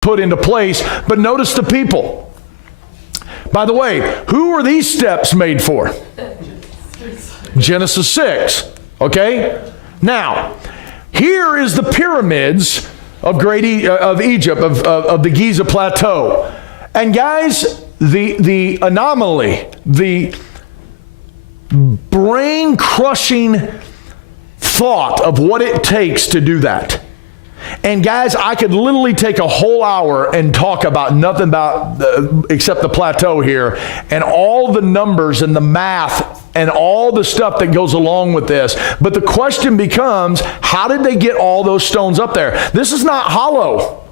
put into place. But notice the people. By the way, who are these steps made for? Genesis 6. Okay? Now, here is the pyramids of Egypt, of the Giza Plateau. And guys, the anomaly, the brain-crushing thought of what it takes to do that. And guys, I could literally take a whole hour and talk about nothing about except the plateau here and all the numbers and the math and all the stuff that goes along with this. But the question becomes, how did they get all those stones up there? This is not hollow.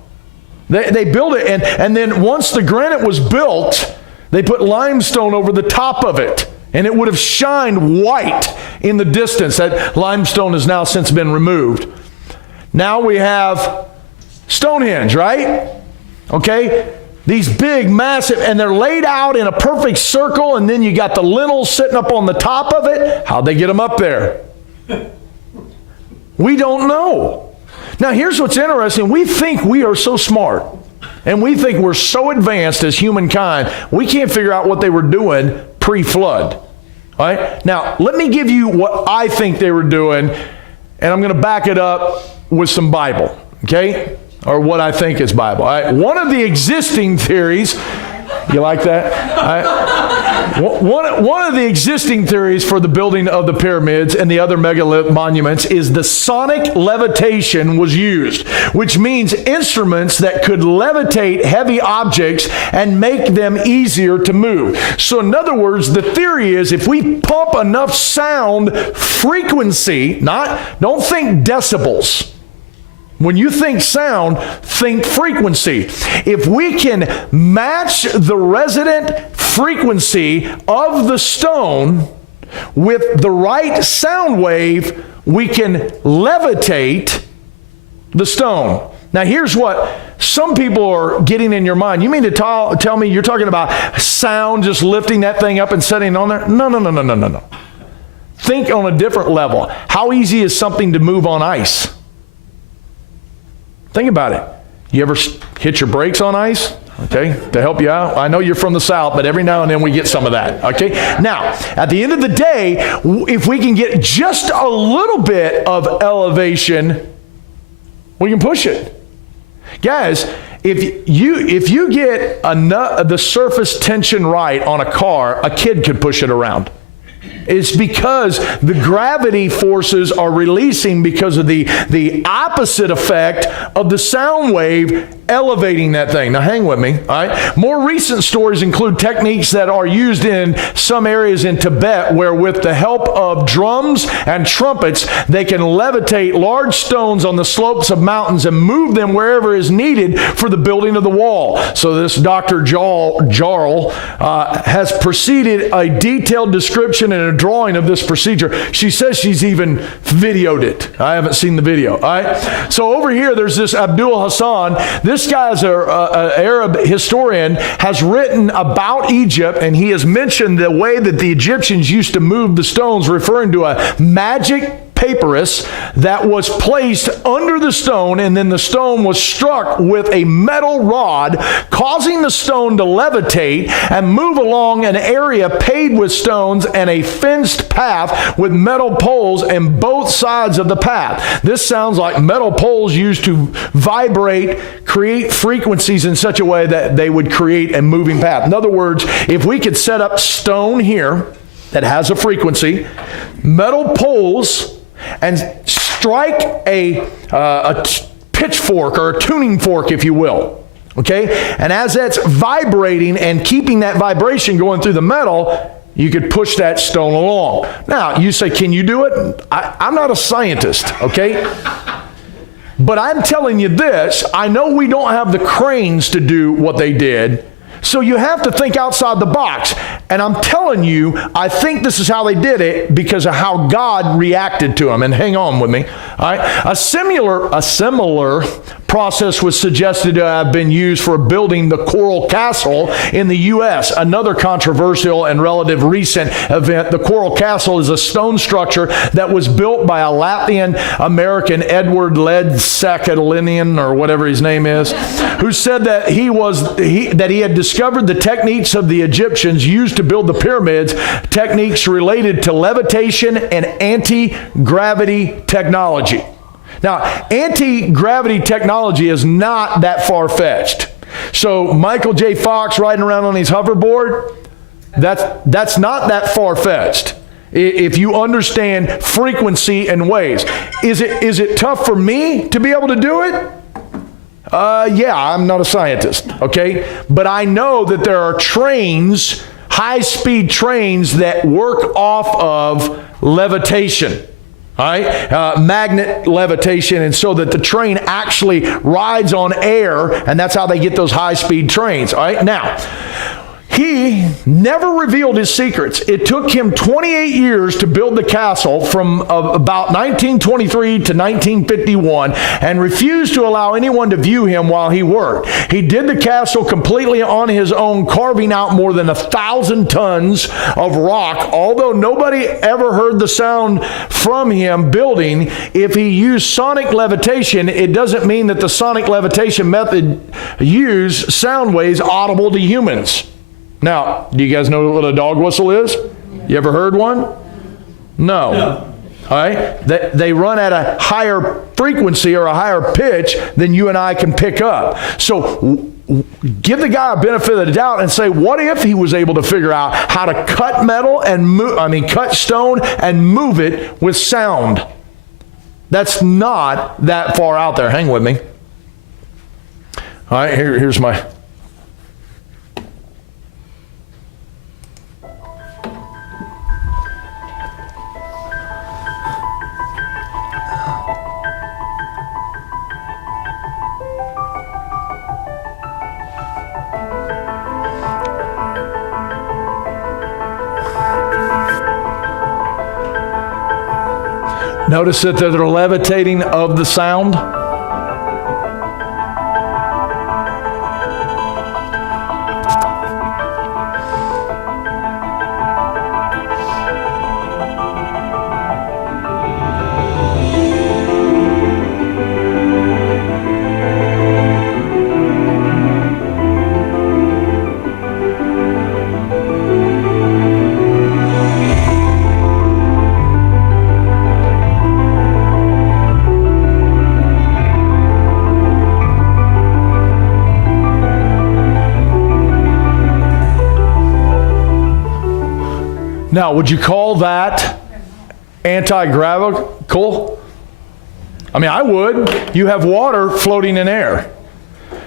They built it, and then once the granite was built, they put limestone over the top of it. And it would have shined white in the distance. That limestone has now since been removed. Now we have Stonehenge, right? Okay? These big, massive, and they're laid out in a perfect circle, and then you got the lintels sitting up on the top of it. How'd they get them up there? We don't know. Now here's what's interesting. We think we are so smart, and we think we're so advanced as humankind, we can't figure out what they were doing pre-flood. All right? Now, let me give you what I think they were doing, and I'm going to back it up with some Bible, okay? Or what I think is Bible. All right? One of the existing theories, you like that? All right? One of the existing theories for the building of the pyramids and the other megalith monuments is the sonic levitation was used, which means instruments that could levitate heavy objects and make them easier to move. So in other words, the theory is if we pump enough sound frequency, don't think decibels. When you think sound, think frequency. If we can match the resonant frequency of the stone with the right sound wave, we can levitate the stone. Now here's what some people are getting in your mind. You mean to tell me you're talking about sound, just lifting that thing up and setting it on there? No. Think on a different level. How easy is something to move on ice? Think about it. You ever hit your brakes on ice? Okay, to help you out. I know you're from the South, but every now and then we get some of that. Okay, now, at the end of the day, if we can get just a little bit of elevation, we can push it. Guys, if you get the surface tension right on a car, a kid could push it around. It's because the gravity forces are releasing because of the opposite effect of the sound wave elevating that thing. Now hang with me, all right? More recent stories include techniques that are used in some areas in Tibet where with the help of drums and trumpets, they can levitate large stones on the slopes of mountains and move them wherever is needed for the building of the wall. So this Dr. Jarl has preceded a detailed description and a drawing of this procedure. She says she's even videoed it. I haven't seen the video. All right. So over here, there's this Abdul Hassan. This guy is an Arab historian, has written about Egypt, and he has mentioned the way that the Egyptians used to move the stones, referring to a magic papyrus that was placed under the stone, and then the stone was struck with a metal rod, causing the stone to levitate and move along an area paved with stones and a fenced path with metal poles on both sides of the path. This sounds like metal poles used to vibrate, create frequencies in such a way that they would create a moving path. In other words, if we could set up stone here that has a frequency, metal poles, and strike a pitchfork or a tuning fork, if you will. Okay? And as that's vibrating and keeping that vibration going through the metal, you could push that stone along. Now, you say, can you do it? I'm not a scientist, okay? But I'm telling you this, I know we don't have the cranes to do what they did, so you have to think outside the box. And I'm telling you, I think this is how they did it because of how God reacted to them. And hang on with me. All right? A similar process was suggested to have been used for building the Coral Castle in the U.S. Another controversial and relative recent event. The Coral Castle is a stone structure that was built by a Latvian-American, Edward Ledsakalinian, or whatever his name is, who said that he had discovered the techniques of the Egyptians used to build the pyramids, techniques related to levitation and anti-gravity technology. Now, anti-gravity technology is not that far-fetched. So Michael J. Fox riding around on his hoverboard, that's not that far-fetched. If you understand frequency and waves. Is it tough for me to be able to do it? Yeah, I'm not a scientist, okay? But I know that there are trains, high-speed trains that work off of levitation. All right, magnet levitation, and so that the train actually rides on air, and that's how they get those high-speed trains. All right, now, he never revealed his secrets. It took him 28 years to build the castle from about 1923 to 1951 and refused to allow anyone to view him while he worked. He did the castle completely on his own, carving out more than 1,000 tons of rock. Although nobody ever heard the sound from him building, if he used sonic levitation, it doesn't mean that the sonic levitation method used sound waves audible to humans. Now, do you guys know what a dog whistle is? You ever heard one? No. All right? They run at a higher frequency or a higher pitch than you and I can pick up. So give the guy a benefit of the doubt and say, what if he was able to figure out how to cut metal and cut stone and move it with sound? That's not that far out there. Hang with me. All right, here's my... Notice that they're levitating of the sound. Now, would you call that anti-gravitational? I mean, I would. You have water floating in air.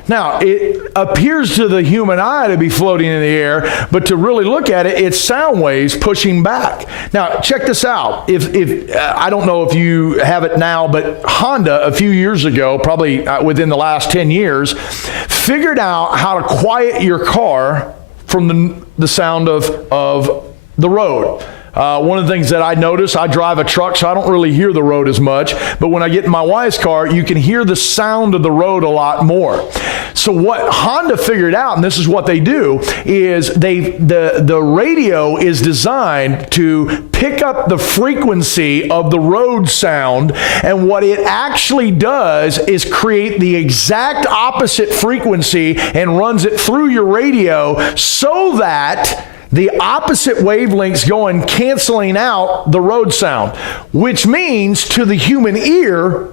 Now, it appears to the human eye to be floating in the air, but to really look at it, it's sound waves pushing back. Now, check this out. If I don't know if you have it now, but Honda a few years ago, probably within the last 10 years, figured out how to quiet your car from the sound of the road. One of the things that I notice, I drive a truck, so I don't really hear the road as much. But when I get in my wife's car, you can hear the sound of the road a lot more. So what Honda figured out, and this is what they do, is the radio is designed to pick up the frequency of the road sound, and what it actually does is create the exact opposite frequency and runs it through your radio so that the opposite wavelengths go and canceling out the road sound, which means to the human ear,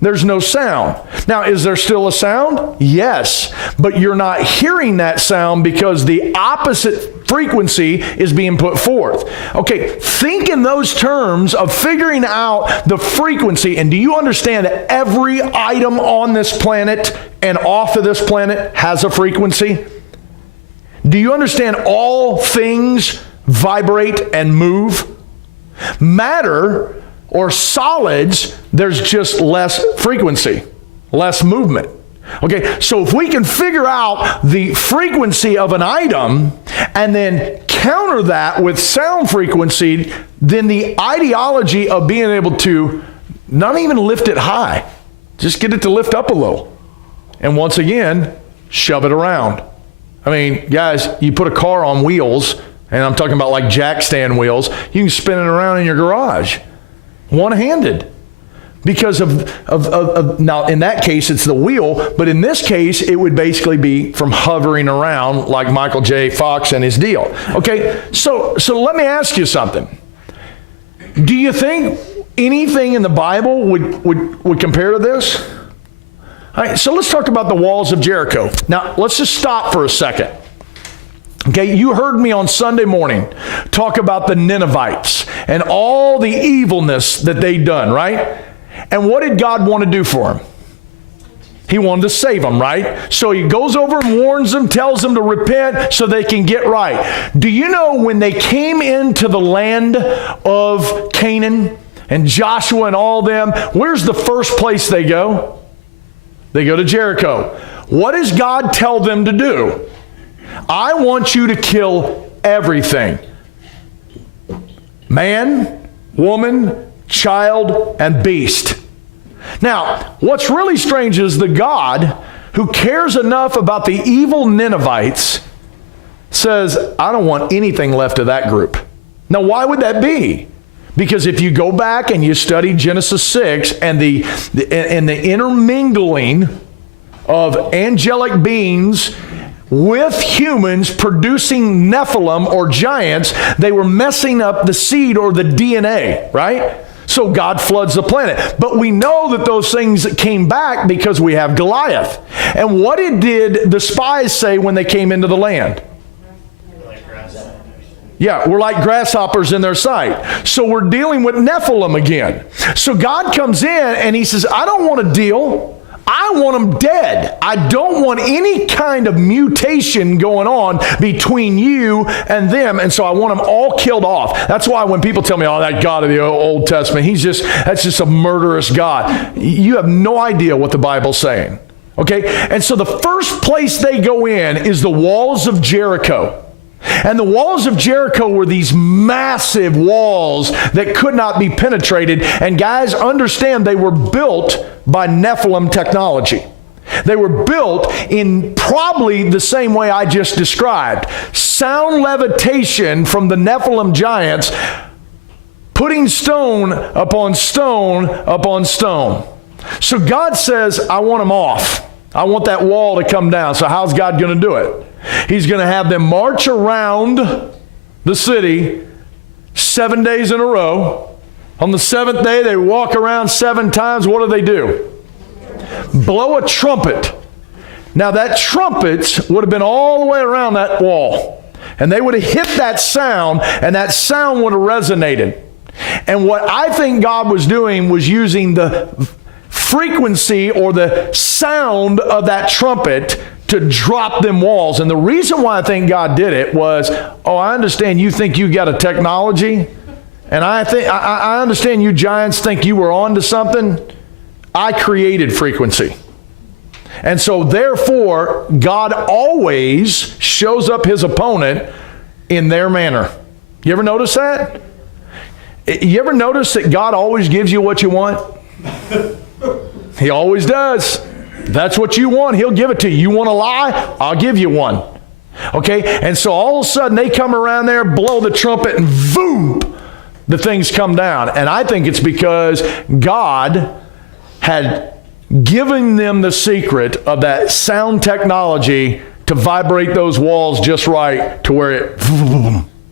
there's no sound. Now, is there still a sound? Yes, but you're not hearing that sound because the opposite frequency is being put forth. Okay, think in those terms of figuring out the frequency. And do you understand that every item on this planet and off of this planet has a frequency? Do you understand all things vibrate and move? Matter or solids, there's just less frequency, less movement. Okay, so if we can figure out the frequency of an item and then counter that with sound frequency, then the ideology of being able to Not even lift it high. Just get it to lift up a little. And once again, shove it around. I mean, guys, you put a car on wheels, and I'm talking about like jack stand wheels, you can spin it around in your garage, one-handed. Because of now, in that case, it's the wheel, but in this case, it would basically be from hovering around like Michael J. Fox and his deal. Okay, so let me ask you something. Do you think anything in the Bible would compare to this? All right, so let's talk about the walls of Jericho. Now, let's just stop for a second. Okay, you heard me on Sunday morning talk about the Ninevites and all the evilness that they'd done, right? And what did God want to do for them? He wanted to save them, right? So he goes over and warns them, tells them to repent so they can get right. Do you know when they came into the land of Canaan and Joshua and all them, where's the first place they go? They go to Jericho. What does God tell them to do? I want you to kill everything. Man, woman, child, and beast. Now, what's really strange is the God who cares enough about the evil Ninevites says, I don't want anything left of that group. Now, why would that be? Because if you go back and you study Genesis 6 and the intermingling of angelic beings with humans producing Nephilim or giants, they were messing up the seed or the DNA, right? So God floods the planet. But we know that those things came back because we have Goliath. And what did the spies say when they came into the land? Yeah, we're like grasshoppers in their sight. So we're dealing with Nephilim again. So God comes in and he says, I don't want to deal. I want them dead. I don't want any kind of mutation going on between you and them. And so I want them all killed off. That's why when people tell me, oh, that God of the Old Testament, that's just a murderous God. You have no idea what the Bible's saying. Okay? And so the first place they go in is the walls of Jericho. And the walls of Jericho were these massive walls that could not be penetrated. And guys, understand they were built by Nephilim technology. They were built in probably the same way I just described. Sound levitation from the Nephilim giants, putting stone upon stone upon stone. So God says, I want them off. I want that wall to come down. So how's God going to do it? He's going to have them march around the city 7 days in a row. On the seventh day, they walk around 7 times. What do? Blow a trumpet. Now, that trumpet would have been all the way around that wall. And they would have hit that sound, and that sound would have resonated. And what I think God was doing was using the frequency or the sound of that trumpet to drop them walls. And the reason why I think God did it was, I understand you think you got a technology, and I understand you giants think you were on to something. I created frequency. And so therefore, God always shows up his opponent in their manner. You ever notice that? You ever notice that God always gives you what you want? He always does. That's what you want, he'll give it to you. You want a lie? I'll give you one. Okay? And so all of a sudden they come around there, blow the trumpet, and boom, the things come down. And I think it's because God had given them the secret of that sound technology to vibrate those walls just right to where it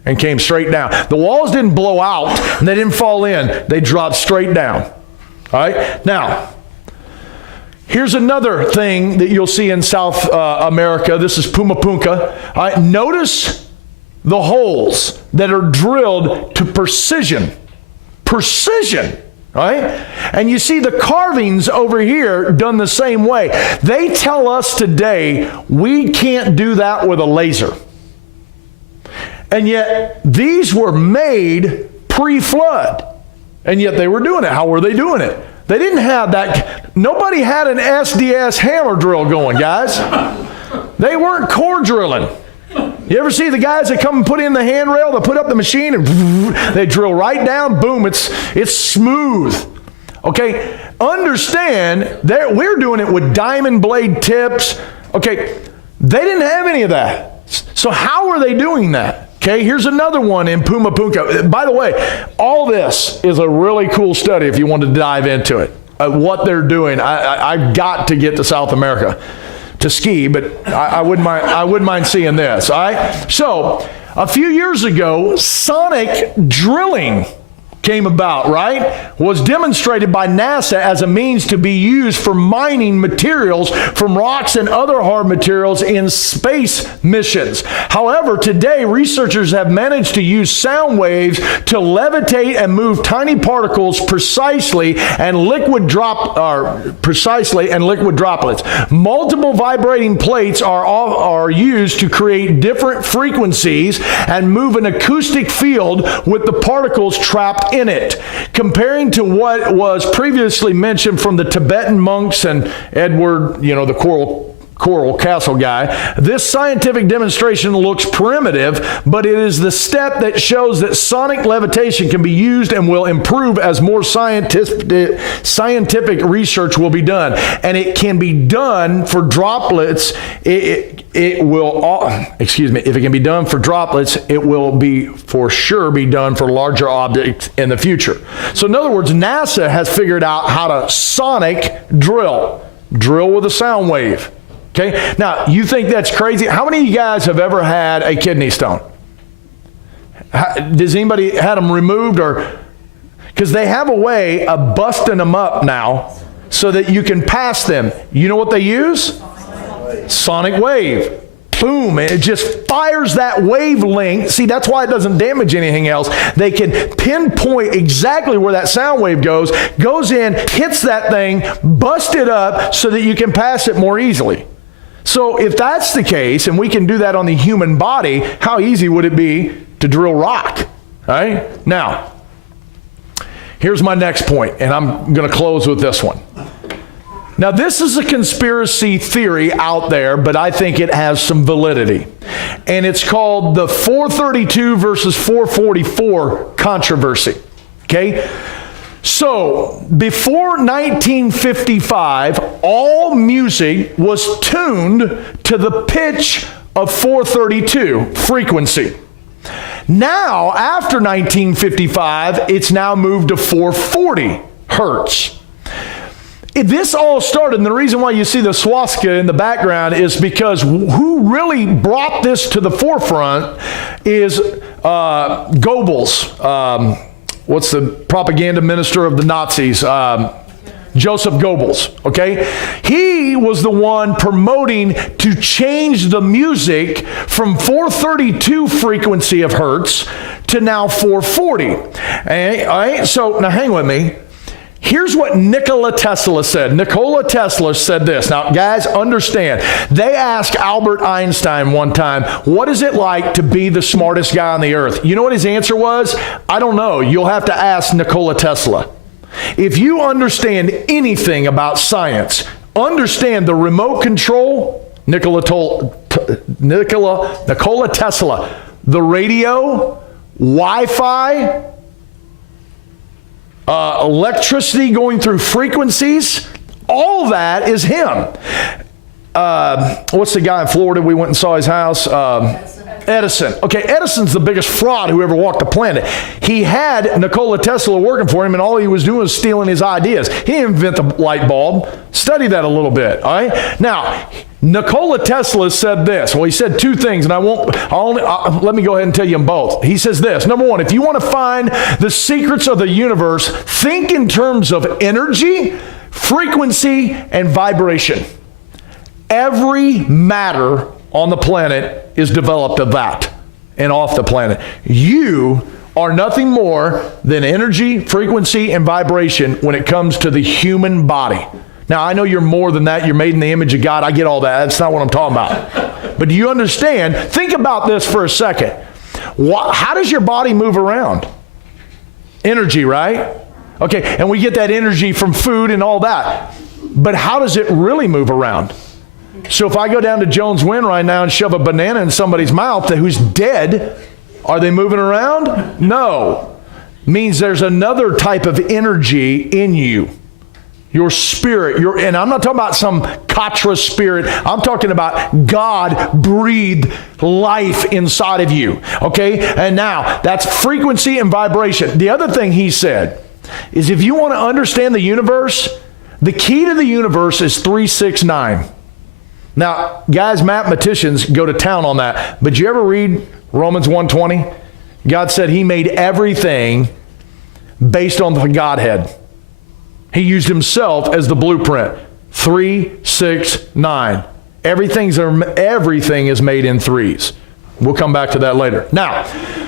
and came straight down. The walls didn't blow out and they didn't fall in. They dropped straight down. All right? Now, here's another thing that you'll see in South America. This is Pumapunka. All right, notice the holes that are drilled to precision. Precision, right? And you see the carvings over here done the same way. They tell us today we can't do that with a laser. And yet these were made pre-flood. And yet they were doing it. How were they doing it? They didn't have that. Nobody had an SDS hammer drill going, guys. They weren't core drilling. You ever see the guys that come and put in the handrail, they put up the machine and they drill right down, boom, it's smooth. Okay, understand that we're doing it with diamond blade tips. Okay, they didn't have any of that. So how are they doing that? Okay, here's another one in Puma Punka. By the way, all this is a really cool study if you want to dive into it. What they're doing. I've got to get to South America to ski, but I wouldn't mind seeing this. All right. So a few years ago, sonic drilling came about, right? Was demonstrated by NASA as a means to be used for mining materials from rocks and other hard materials in space missions. However, today researchers have managed to use sound waves to levitate and move tiny particles precisely and liquid droplets. Multiple vibrating plates are used to create different frequencies and move an acoustic field with the particles trapped in it. Comparing to what was previously mentioned from the Tibetan monks and Edward, the Coral Castle guy, this scientific demonstration looks primitive, but it is the step that shows that sonic levitation can be used and will improve as more scientific research will be done. And it can be done for droplets. If it can be done for droplets, it will be for sure be done for larger objects in the future. So in other words, NASA has figured out how to sonic drill with a sound wave. Okay, now you think that's crazy? How many of you guys have ever had a kidney stone? Does anybody had them removed? Or because they have a way of busting them up now so that you can pass them. You know what they use? Sonic wave. Boom, and it just fires that wavelength. See, that's why it doesn't damage anything else. They can pinpoint exactly where that sound wave goes in, hits that thing, bust it up so that you can pass it more easily. So if that's the case, and we can do that on the human body, how easy would it be to drill rock? All right? Now, here's my next point, and I'm going to close with this one. Now, this is a conspiracy theory out there, but I think it has some validity. And it's called the 432 versus 444 controversy. Okay? So, before 1955, all music was tuned to the pitch of 432 frequency. Now, after 1955, it's now moved to 440 hertz. This all started, and the reason why you see the swastika in the background is because who really brought this to the forefront is Goebbels. What's the propaganda minister of the Nazis? Joseph Goebbels, okay? He was the one promoting to change the music from 432 frequency of hertz to now 440. All right, so now hang with me. Here's what Nikola Tesla said. Nikola Tesla said this. Now, guys, understand. They asked Albert Einstein one time, what is it like to be the smartest guy on the earth? You know what his answer was? I don't know. You'll have to ask Nikola Tesla. If you understand anything about science, understand the remote control, Nikola Tesla, the radio, Wi-Fi, electricity going through frequencies, all that is him. What's the guy in Florida? We went and saw his house. Edison. Okay, Edison's the biggest fraud who ever walked the planet. He had Nikola Tesla working for him, and all he was doing was stealing his ideas. He didn't invent the light bulb. Study that a little bit, all right? Now, Nikola Tesla said this. Well, he said two things, and let me go ahead and tell you them both. He says this. Number one, if you want to find the secrets of the universe, think in terms of energy, frequency, and vibration. Every matter on the planet is developed of that and off the planet. You are nothing more than energy, frequency, and vibration when it comes to the human body. Now, I know you're more than that. You're made in the image of God. I get all that. That's not what I'm talking about. But do you understand? Think about this for a second. How does your body move around? Energy, right? Okay, and we get that energy from food and all that. But how does it really move around? So if I go down to Jones Wind right now and shove a banana in somebody's mouth who's dead, are they moving around? No. means there's another type of energy in you. Your spirit, and I'm not talking about some Katra spirit. I'm talking about God breathed life inside of you. Okay? And now, that's frequency and vibration. The other thing he said is if you want to understand the universe, the key to the universe is 369. Now, guys, mathematicians go to town on that. But you ever read Romans 1:20? God said he made everything based on the Godhead. He used himself as the blueprint. 3, 6, 9. Everything is made in threes. We'll come back to that later. Now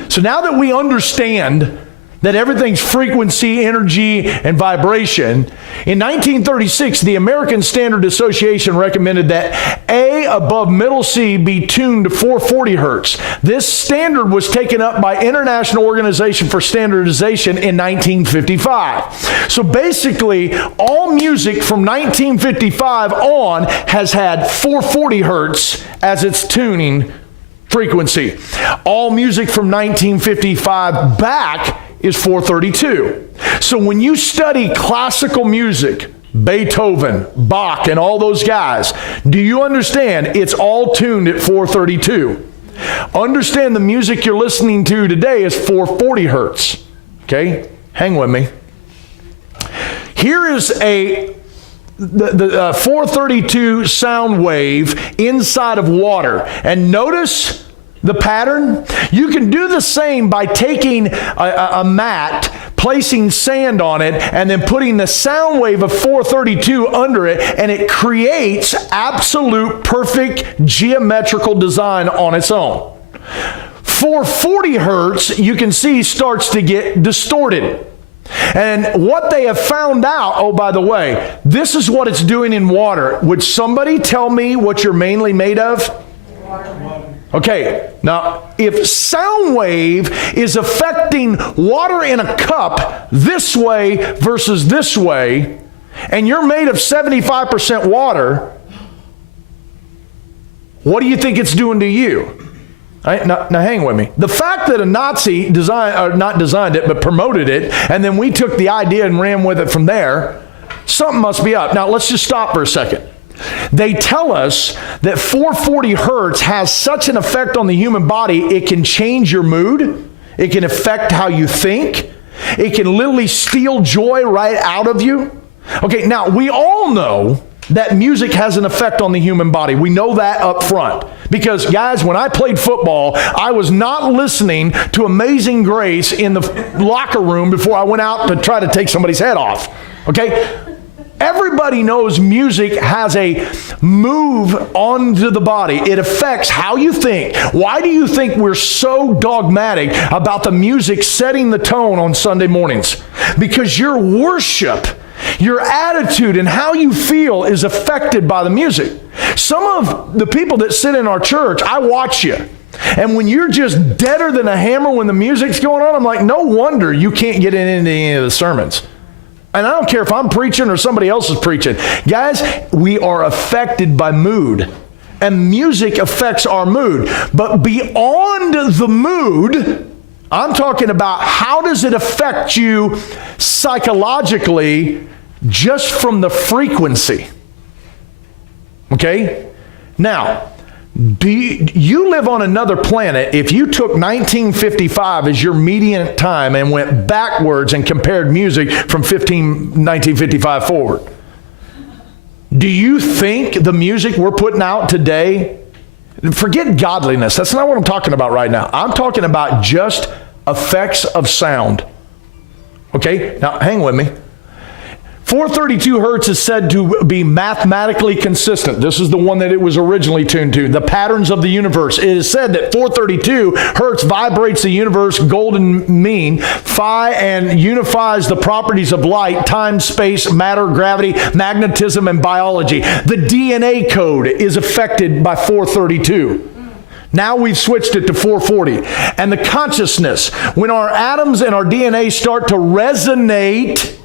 that we understand that everything's frequency, energy, and vibration, in 1936, the American Standard Association recommended that A above middle C be tuned to 440 hertz. This standard was taken up by International Organization for Standardization in 1955. So basically, all music from 1955 on has had 440 hertz as its tuning frequency. All music from 1955 back is 432. So when you study classical music, Beethoven, Bach, and all those guys, do you understand it's all tuned at 432? Understand the music you're listening to today is 440 hertz. Okay? Hang with me. Here is the 432 sound wave inside of water. And notice the pattern. You can do the same by taking a mat, placing sand on it, and then putting the sound wave of 432 under it, and it creates absolute perfect geometrical design on its own. 440 hertz, you can see, starts to get distorted. And what they have found out, oh, by the way, this is what it's doing in water. Would somebody tell me what you're mainly made of? Water. Okay, now if sound wave is affecting water in a cup this way versus this way, and you're made of 75% water, what do you think it's doing to you? Right, now hang with me. The fact that a Nazi not designed it, but promoted it, and then we took the idea and ran with it from there, something must be up. Now let's just stop for a second. They tell us that 440 hertz has such an effect on the human body, it can change your mood. It can affect how you think. It can literally steal joy right out of you. Okay, now we all know that music has an effect on the human body. We know that up front. Because, guys, when I played football, I was not listening to Amazing Grace in the locker room before I went out to try to take somebody's head off. Okay? Everybody knows music has a move onto the body. It affects how you think. Why do you think we're so dogmatic about the music setting the tone on Sunday mornings? Because your worship, your attitude, and how you feel is affected by the music. Some of the people that sit in our church, I watch you. And when you're just deader than a hammer when the music's going on, I'm like, no wonder you can't get into any of the sermons. And I don't care if I'm preaching or somebody else is preaching. Guys, we are affected by mood. And music affects our mood. But beyond the mood, I'm talking about how does it affect you psychologically just from the frequency. Okay? Now, you live on another planet if you took 1955 as your median time and went backwards and compared music from 1955 forward. Do you think the music we're putting out today, forget godliness, that's not what I'm talking about right now. I'm talking about just effects of sound. Okay, now hang with me. 432 hertz is said to be mathematically consistent. This is the one that it was originally tuned to. The patterns of the universe. It is said that 432 hertz vibrates the universe golden mean, phi, and unifies the properties of light, time, space, matter, gravity, magnetism, and biology. The DNA code is affected by 432. Now we've switched it to 440. And the consciousness, when our atoms and our DNA start to resonate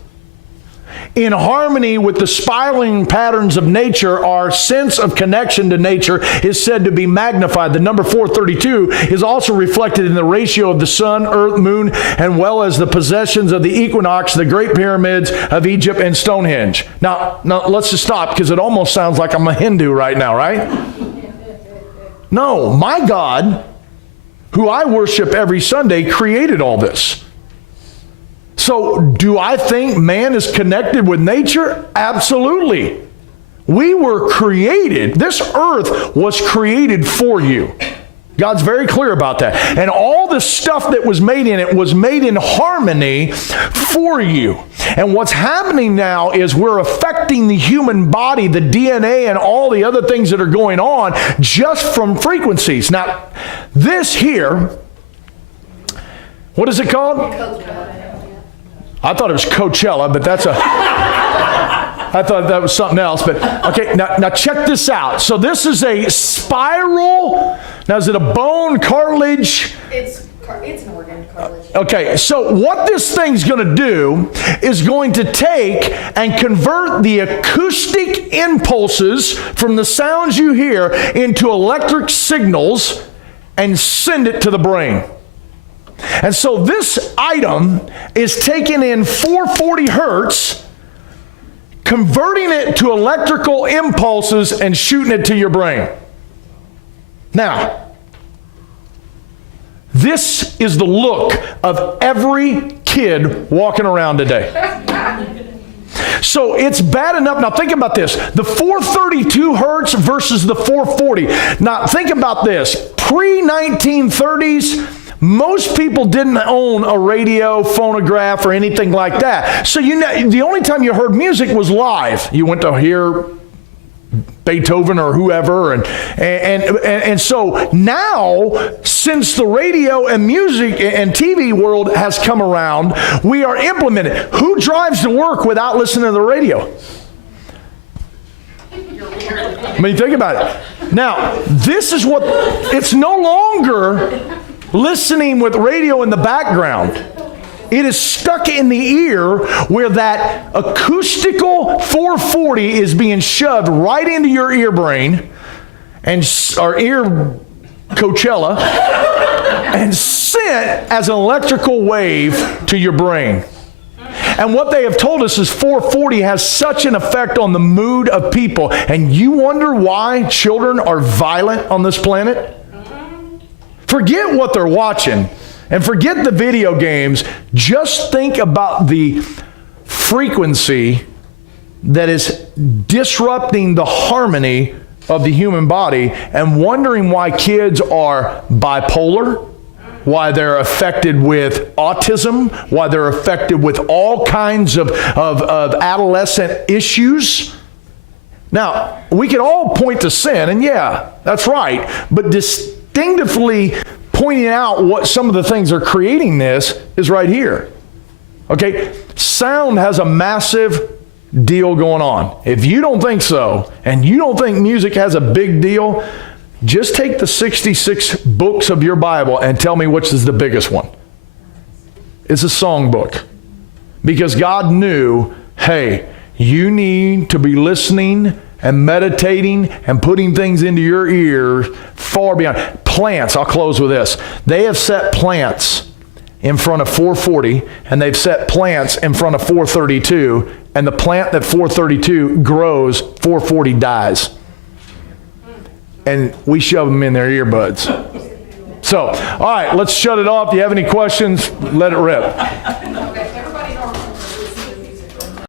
in harmony with the spiraling patterns of nature, our sense of connection to nature is said to be magnified. The number 432 is also reflected in the ratio of the sun, earth, moon, and well as the possessions of the equinox, the great pyramids of Egypt, and Stonehenge. Now let's just stop, because it almost sounds like I'm a Hindu right now, right? No, my God, who I worship every Sunday, created all this. So do I think man is connected with nature? Absolutely. We were created. This earth was created for you. God's very clear about that. And all the stuff that was made in it was made in harmony for you. And what's happening now is we're affecting the human body, the DNA, and all the other things that are going on just from frequencies. Now, this here, what is it called? I thought it was Coachella, but I thought that was something else. But okay, now check this out. So this is a spiral. Now, is it a bone, cartilage? It's an organ, cartilage. Okay, so what this thing's going to do is going to take and convert the acoustic impulses from the sounds you hear into electric signals and send it to the brain. And so this item is taking in 440 hertz, converting it to electrical impulses and shooting it to your brain. Now, this is the look of every kid walking around today. So it's bad enough. Now think about this. The 432 hertz versus the 440. Now think about this. Pre-1930s, most people didn't own a radio, phonograph, or anything like that. So the only time you heard music was live. You went to hear Beethoven or whoever, and so now, since the radio and music and TV world has come around, we are implementing. Who drives to work without listening to the radio? I mean, think about it. Now, this is what, it's no longer listening with radio in the background. It is stuck in the ear, where that acoustical 440 is being shoved right into your ear brain or ear Coachella and sent as an electrical wave to your brain. And what they have told us is 440 has such an effect on the mood of people. And you wonder why children are violent on this planet? Forget what they're watching and forget the video games. Just think about the frequency that is disrupting the harmony of the human body, and wondering why kids are bipolar, why they're affected with autism, why they're affected with all kinds of adolescent issues. Now, we can all point to sin, and yeah, that's right, but distinctively pointing out what some of the things are creating this is right here. Okay, sound has a massive deal going on. If you don't think so, and you don't think music has a big deal, just take the 66 books of your Bible and tell me which is the biggest one. It's a songbook. Because God knew, hey, you need to be listening and meditating and putting things into your ears far beyond. Plants, I'll close with this. They have set plants in front of 440, and they've set plants in front of 432, and the plant that 432 grows, 440 dies. And we shove them in their earbuds. So, all right, let's shut it off. Do you have any questions? Let it rip.